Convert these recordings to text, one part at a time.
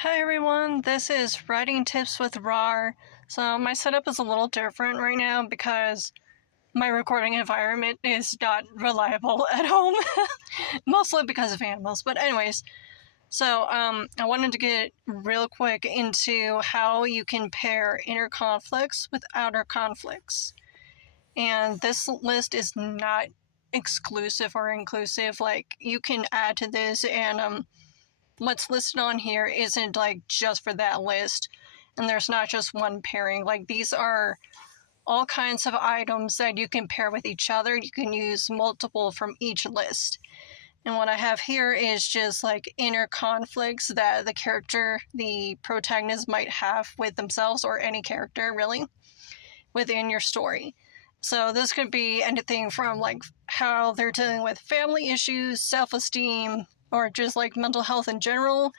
Hi everyone, this is Writing Tips with Rawr. So my setup is a little different right now because my recording environment is not reliable at home. Mostly because of animals, but anyways. So I wanted to get real quick into how you can pair inner conflicts with outer conflicts. And this list is not exclusive or inclusive. Like, you can add to this, and what's listed on here isn't like just for that list, and there's not just one pairing. Like, these are all kinds of items that you can pair with each other. You can use multiple from each list. And what I have here is just like inner conflicts that the protagonist might have with themselves, or any character really, within your story. So this could be anything from like how they're dealing with family issues, self-esteem, or just like mental health in general.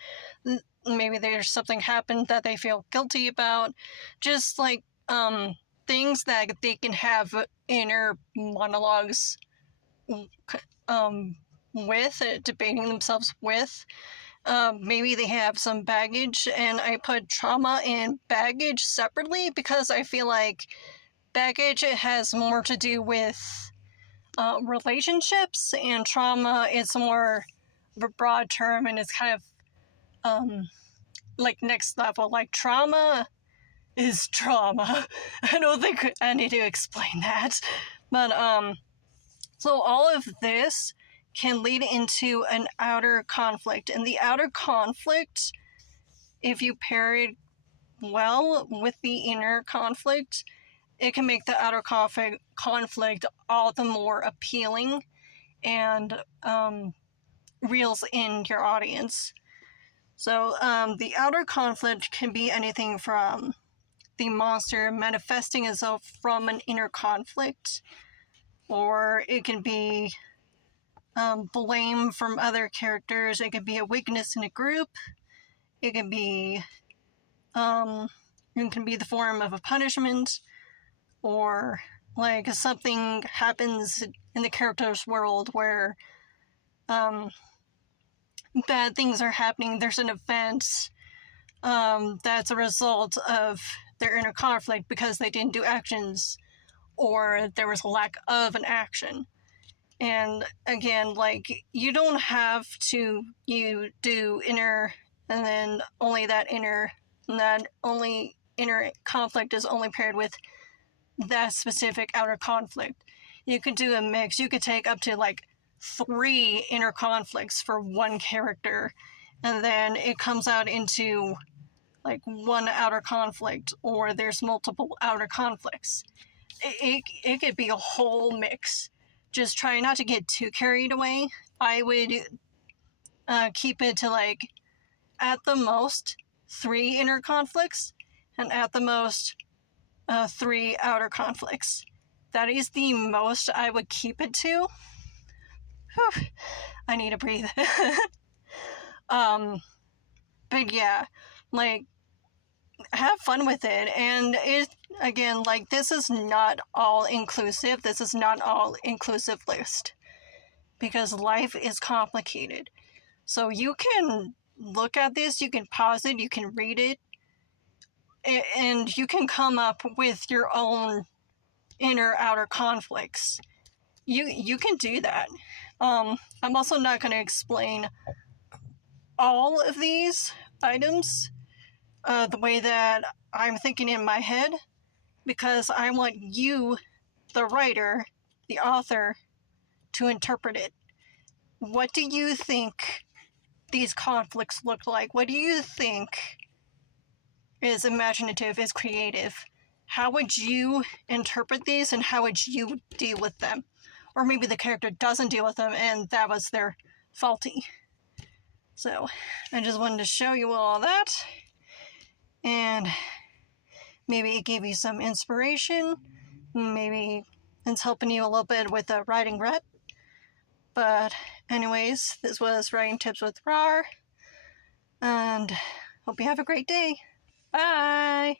Maybe there's something happened that they feel guilty about. Just like things that they can have inner monologues with, debating themselves with. Maybe they have some baggage, and I put trauma and baggage separately because I feel like baggage, it has more to do with relationships, and trauma is more of a broad term, and it's kind of like next level. Like, trauma is trauma. I don't think I need to explain that. But so all of this can lead into an outer conflict, and the outer conflict, if you pair it well with the inner conflict, it can make the outer conflict all the more appealing and reels in your audience. So the outer conflict can be anything from the monster manifesting itself from an inner conflict, or it can be blame from other characters. It could be a weakness in a group. It can be the form of a punishment, or like something happens in the character's world where bad things are happening. There's an event that's a result of their inner conflict because they didn't do actions, or there was a lack of an action. And again, like, you don't have to do inner, and then only that inner, and that only inner conflict is only paired with that specific outer conflict. You could do a mix. You could take up to like 3 inner conflicts for one character, and then it comes out into like one outer conflict, or there's multiple outer conflicts. It could be a whole mix. Just try not to get too carried away. I would keep it to like at the most 3 inner conflicts, and at the most 3 outer conflicts. That is the most I would keep it to. Whew, I need to breathe. But yeah, like, have fun with it. And it, again, like, this is not all inclusive. This is not all inclusive list, because life is complicated. So you can look at this, you can pause it, you can read it, and you can come up with your own inner outer conflicts. You can do that. I'm also not going to explain all of these items the way that I'm thinking in my head, because I want you, the writer, the author, to interpret it. What do you think these conflicts look like? What do you think is imaginative, is creative? How would you interpret these, and how would you deal with them? Or maybe the character doesn't deal with them, and that was their faulty. So I just wanted to show you all that, and maybe it gave you some inspiration. Maybe it's helping you a little bit with the writing rep. But anyways, this was Writing Tips with Rawr, and hope you have a great day. Bye!